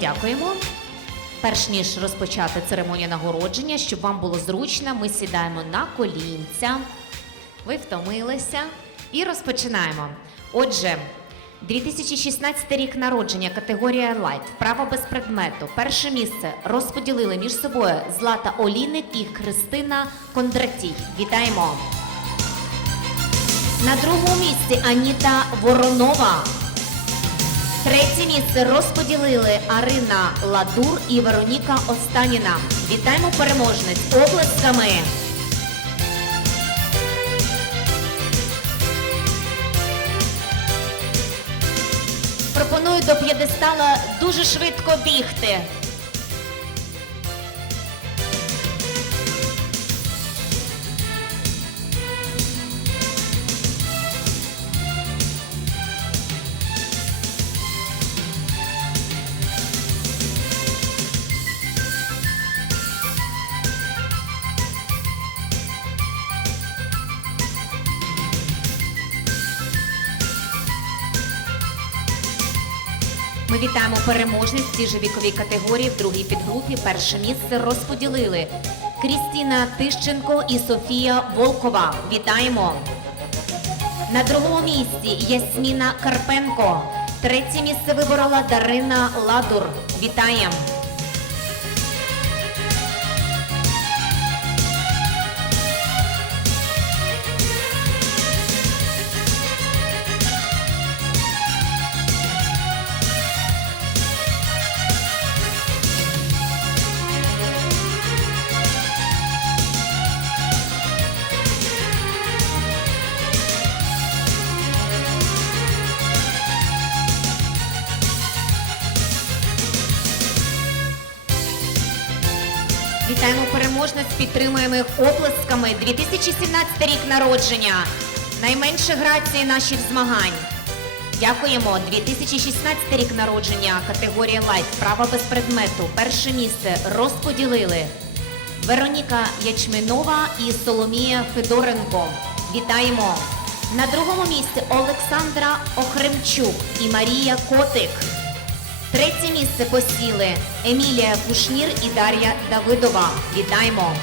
Дякуємо. Перш ніж розпочати церемонію нагородження, щоб вам було зручно, ми сідаємо на колінця. Ви втомилися і розпочинаємо. Отже, 2016 рік народження, категорія Light, вправа без предмету. Перше місце розподілили між собою Злата Олійник і Христина Кондратій. Вітаємо! На другому місці Аніта Воронова. Третє місце розподілили Арина Ладур і Вероніка Останіна. Вітаємо переможниць обласками. Пропоную до п'єдестала дуже швидко бігти. Ми вітаємо переможниць цій же віковій категорії в другій підгрупі. Перше місце розподілили Крістіна Тищенко і Софія Волкова. Вітаємо! На другому місці Ясміна Карпенко. Третє місце виборола Дарина Ладур. Вітаємо! Вітаємо переможниць, підтримуємо оплесками. 2017 рік народження. Найменше грації наших змагань. Дякуємо. 2016 рік народження, категорія Light, право без предмету. Перше місце розподілили. Вероніка Ячминова і Соломія Федоренко. Вітаємо. На другому місці Олександра Охремчук і Марія Котик. Третє місце посіли Емілія Кушнір і Дар'я Давидова. Вітаємо!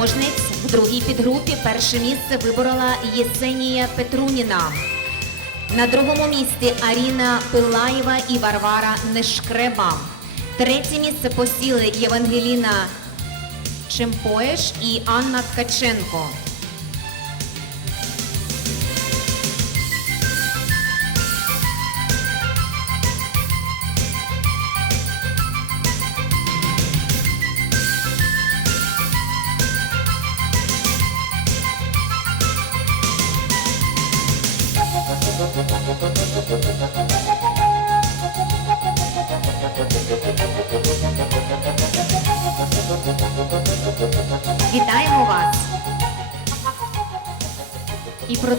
Переможниць в другій підгрупі. Перше місце виборола Єсенія Петруніна. На другому місці Аріна Пилаєва і Варвара Нешкреба. Третє місце посіли Євангеліна Чемпоєш і Анна Ткаченко.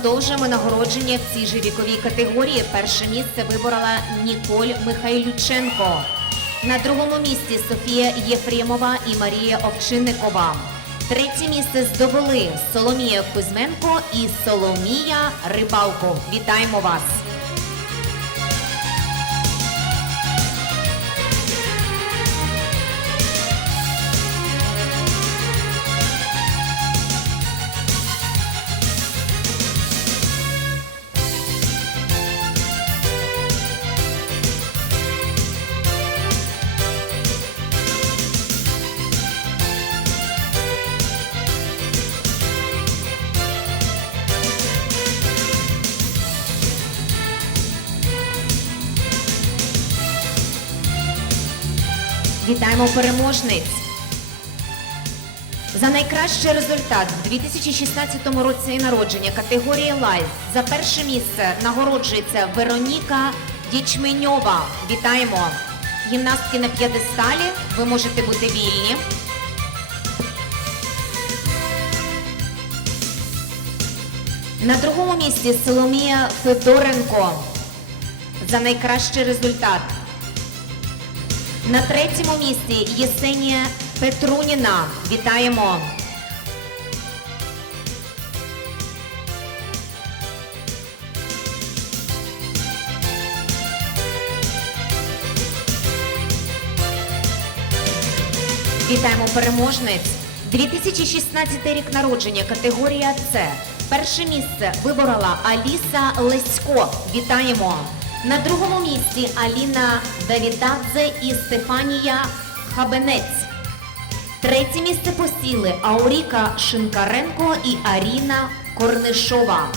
Продовжуємо нагородження в цій же віковій категорії. Перше місце виборола Ніколь Михайлюченко. На другому місці Софія Єфремова і Марія Овчинникова. Третє місце здобули Соломія Кузьменко і Соломія Рибалко. Вітаємо вас! вітаємо переможниць. За найкращий результат в 2016 році народження категорії Лайф за перше місце нагороджується Вероніка Дічменьова. Вітаємо! Гімнастки на п'єдесталі. Ви можете бути вільні. На другому місці Соломія Федоренко за найкращий результат. На третьому місці Єсенія Петруніна. Вітаємо! Вітаємо переможниць. 2016 рік народження, категорія С. Перше місце виборола Аліса Лесько. Вітаємо. На другому місці Аліна Давідадзе і Стефанія Хабенець. Третє місце посіли Ауріка Шинкаренко і Аріна Корнишова.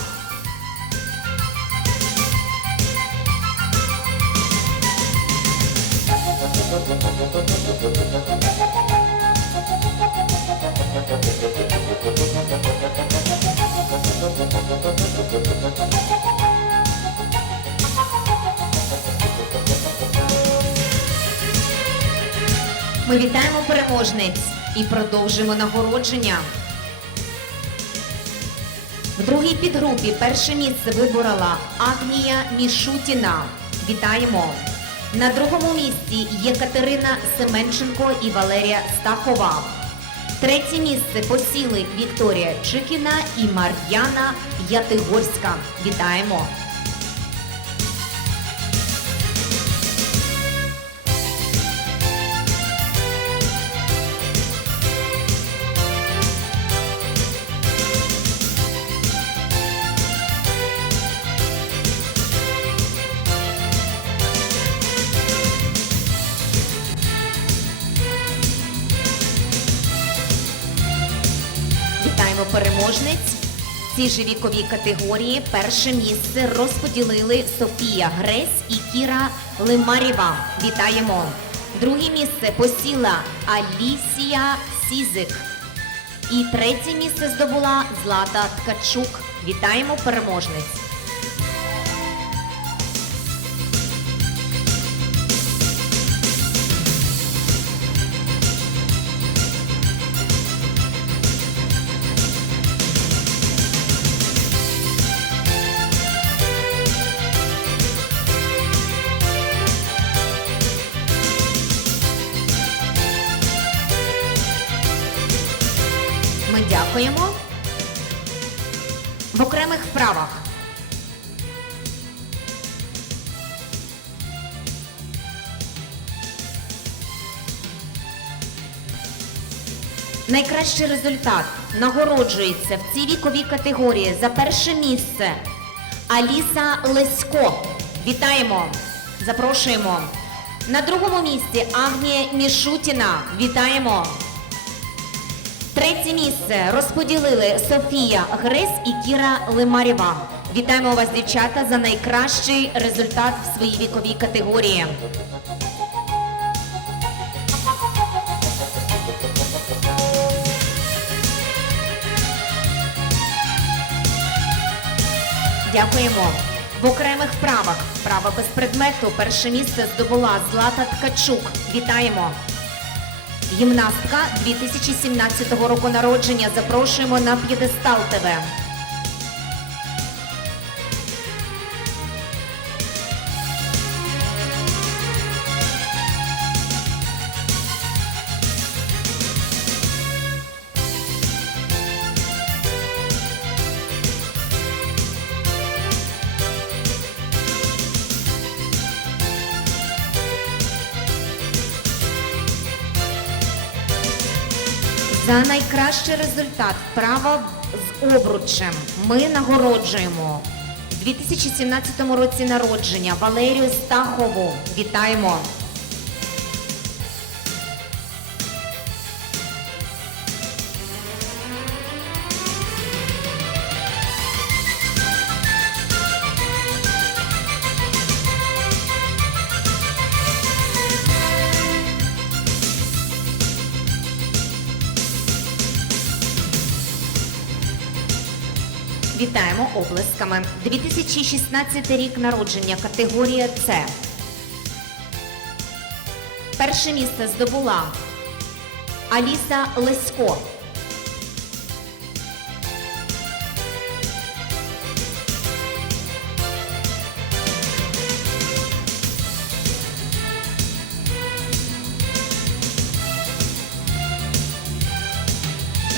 Ми вітаємо переможниць і продовжуємо нагородження. В другій підгрупі перше місце виборола Агнія Мішутіна. Вітаємо! На другому місці є Катерина Семенченко і Валерія Стахова. Третє місце посіли Вікторія Чикіна і Мар'яна Ятигорська. Вітаємо цій же віковій категорії перше місце розподілили Софія Гресь і Кіра Лимарєва. Вітаємо. Друге місце посіла Алісія Сізик. І третє місце здобула Злата Ткачук. Вітаємо переможниць. В окремих вправах. Найкращий результат нагороджується в цій віковій категорії за перше місце Аліса Лесько. Вітаємо! Запрошуємо. На другому місці Агнія Мішутіна. Вітаємо! Третє місце розподілили Софія Гресь і Кіра Лимарєва. Вітаємо вас, дівчата, за найкращий результат в своїй віковій категорії. Дякуємо. В окремих вправах вправа без предмету перше місце здобула Злата Ткачук. Вітаємо. Гімнастка 2017 року народження. Запрошуємо на п'єдестал ТВ. Результат вправа з обручем ми нагороджуємо у 2017 році народження Валерію Стахову. Вітаємо! Облисками. 2016 рік народження, категорія С. Перше місце здобула Аліса Лесько.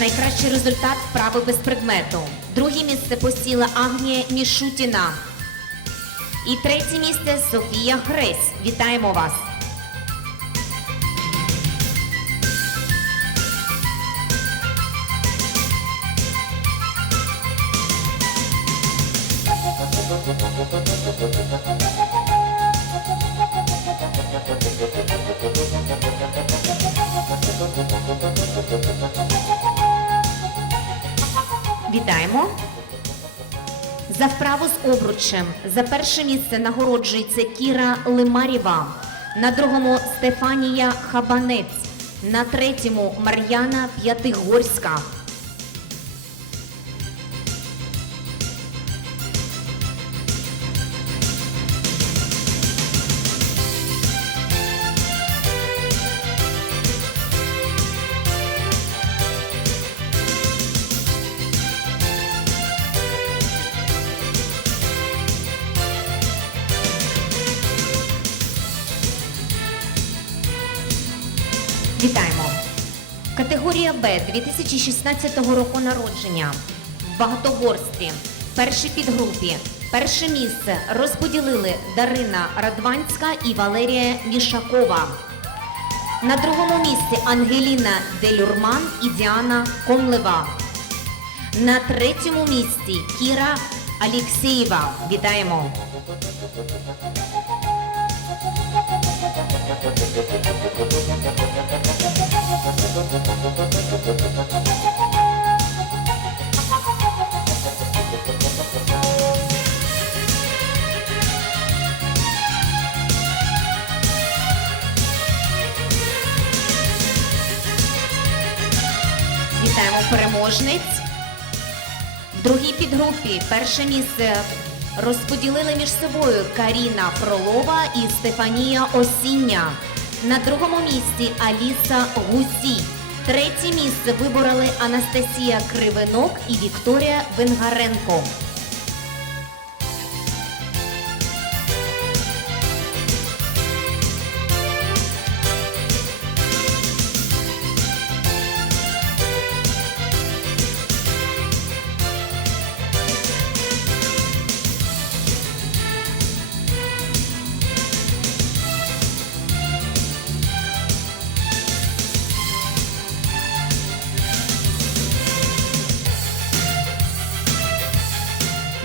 Найкращий результат вправи без предмету. Друге місце посіла Агнія Мішутіна. І третє місце Софія Гресь. Вітаємо вас! Вітаємо! За вправу з обручем за перше місце нагороджується Кіра Лимарєва, на другому Стефанія Хабанець, на третьому Мар'яна П'ятигорська. Категорія 2016 року народження. В багатоборстві. Першій підгрупі. Перше місце розподілили Дарина Радванська і Валерія Мішакова. На другому місці Ангеліна Делюрман і Діана Комлева. На третьому місці Кіра Алєксєєва. Вітаємо! Вітаємо переможниць. В другій підгрупі перше місце розподілили між собою Каріна Фролова і Стефанія Осіння. На другому місці Аліса Гусій. Третє місце вибороли Анастасія Кривенок і Вікторія Венгаренко.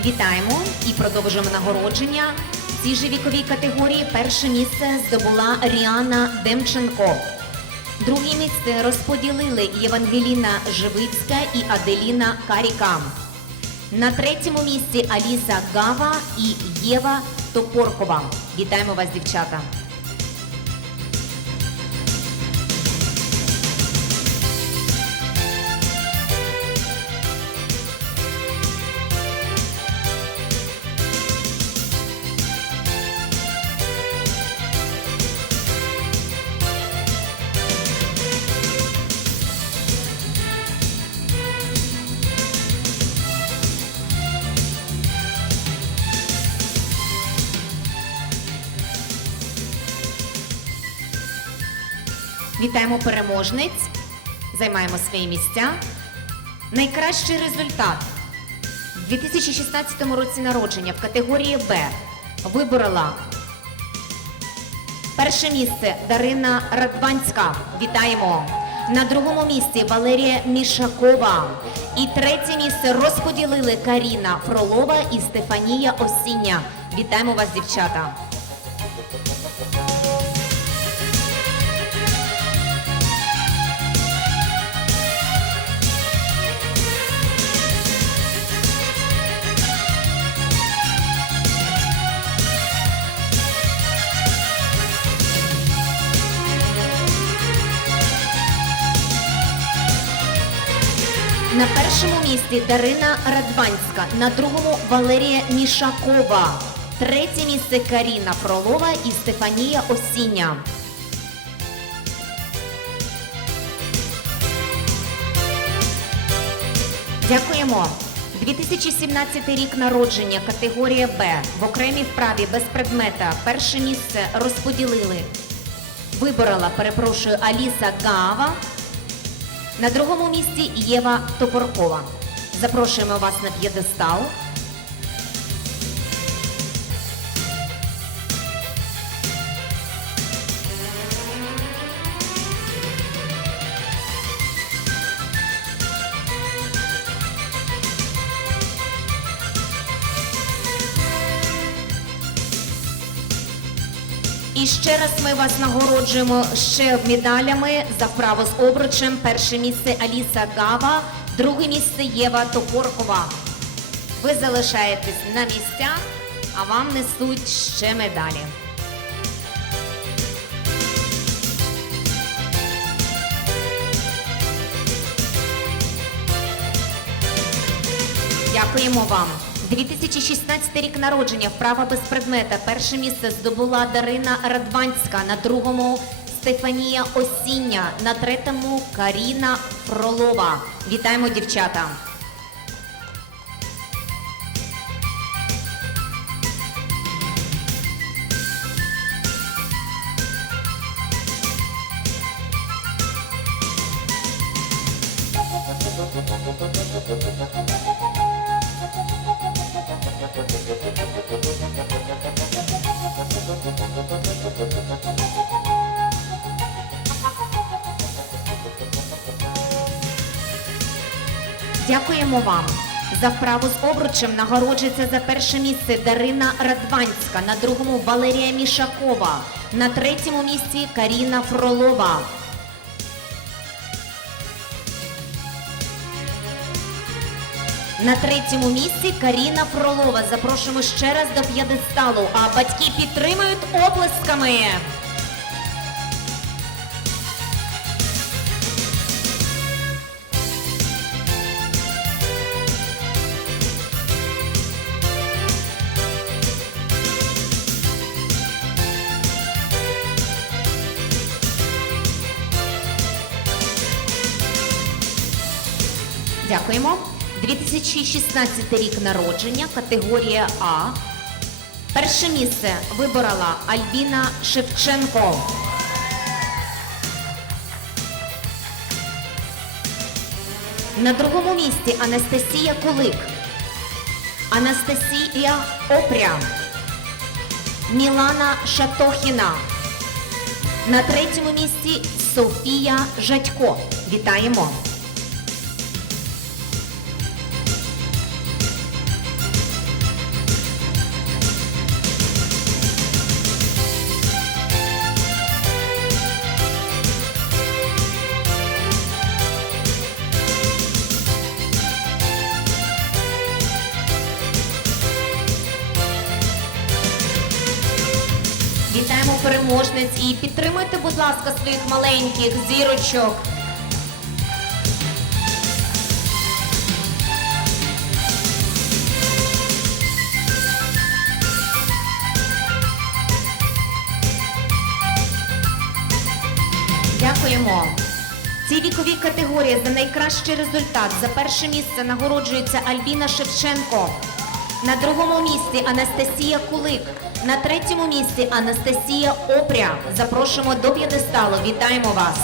Вітаємо і продовжуємо нагородження. В цій же віковій категорії перше місце здобула Ріана Демченко. Друге місце розподілили Євангеліна Живицька і Аделіна Каріка. На третьому місці Аліса Гава і Єва Топоркова. Вітаємо вас, дівчата! Вітаємо переможниць. Займаємо свої місця. Найкращий результат в 2016 році народження в категорії Б виборола перше місце Дарина Радванська. Вітаємо! На другому місці Валерія Мішакова. І третє місце розподілили Каріна Фролова і Стефанія Осіння. Вітаємо вас, дівчата! На першому місці Дарина Радванська, на другому Валерія Мішакова. Третє місце Каріна Фролова і Стефанія Осіння. Дякуємо. 2017 рік народження, категорія Б. В окремій вправі без предмета. Перше місце розподілили. Виборола, перепрошую, Аліса Гава. На другому місці Єва Топоркова. Запрошуємо вас на п'єдестал. Ще раз ми вас нагороджуємо ще медалями за вправу з обручем. Перше місце Аліса Гава, друге місце Єва Топоркова. Ви залишаєтесь на місцях, а вам несуть ще медалі. Дякуємо вам. 2016 рік народження, вправа без предмета. Перше місце здобула Дарина Радванська, на другому Стефанія Осіння, на третьому Каріна Фролова. Вітаємо дівчата! Дякуємо вам. За вправу з обручем нагороджується за перше місце Дарина Радванська, на другому Валерія Мішакова, на третьому місці Каріна Фролова. На третьому місці Каріна Фролова. Запрошуємо ще раз до п'єдесталу, а батьки підтримують оплесками. Дякуємо. 2016 рік народження, категорія А. Перше місце виборола Альбіна Шевченко. На другому місці Анастасія Кулик. Анастасія Опря. Мілана Шатохіна. На третьому місці Софія Жадько. Вітаємо! Переможниць і підтримуйте, будь ласка, своїх маленьких зірочок. Дякуємо. Цій віковій категорії за найкращий результат за перше місце нагороджується Альбіна Шевченко. На другому місці Анастасія Кулик. На третьому місці Анастасія Опря. Запрошуємо до п'єдесталу. Вітаємо вас.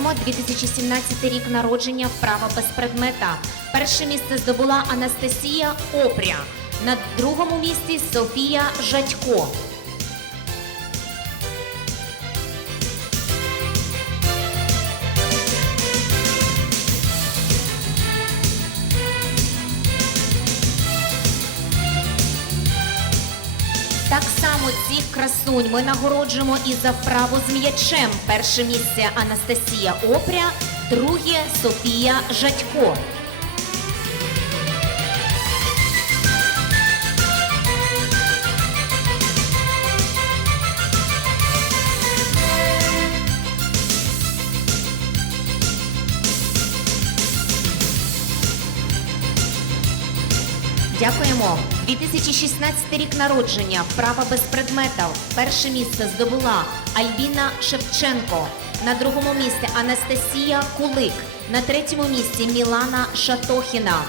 Ми 2017 рік народження вправа без предмета. Перше місце здобула Анастасія Опря. На другому місці Софія Жадько. всіх красунь ми нагороджуємо і за вправу з м'ячем. Перше місце Анастасія Опря, друге Софія Жадько. Дякуємо. 2016 рік народження. Вправа без предметів. Перше місце здобула Альбіна Шевченко. На другому місці Анастасія Кулик. На третьому місці Мілана Шатохіна.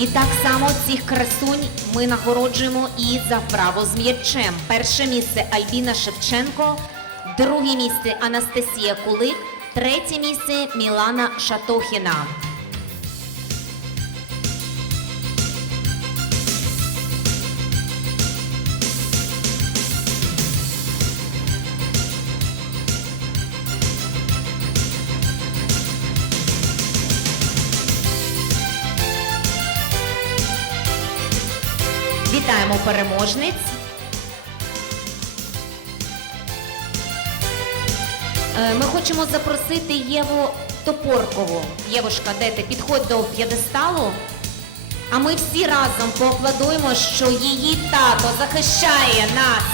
І так само цих красунь ми нагороджуємо і за вправу з м'ячем. Перше місце Альбіна Шевченко, друге місце Анастасія Кулик, третє місце Мілана Шатохіна. Вітаємо переможниць. Ми хочемо запросити Єву Топоркову. Євушка, де ти? Підходь до п'єдесталу. А ми всі разом поаплодуємо, що її тато захищає нас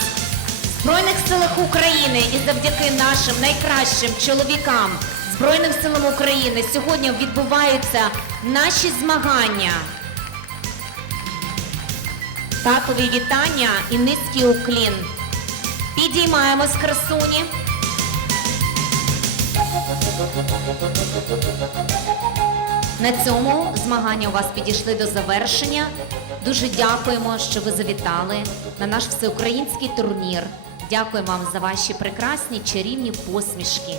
в Збройних силах України і завдяки нашим найкращим чоловікам Збройним силам України сьогодні відбуваються наші змагання. Татові вітання і низький уклін. Підіймаємось, красуні. На цьому змагання у вас підійшли до завершення. Дуже дякуємо, що ви завітали на наш всеукраїнський турнір. Дякуємо вам за ваші прекрасні чарівні посмішки,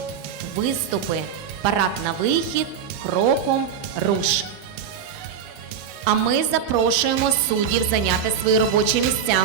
виступи, парад на вихід, кроком, руш. А ми запрошуємо суддів зайняти свої робочі місця.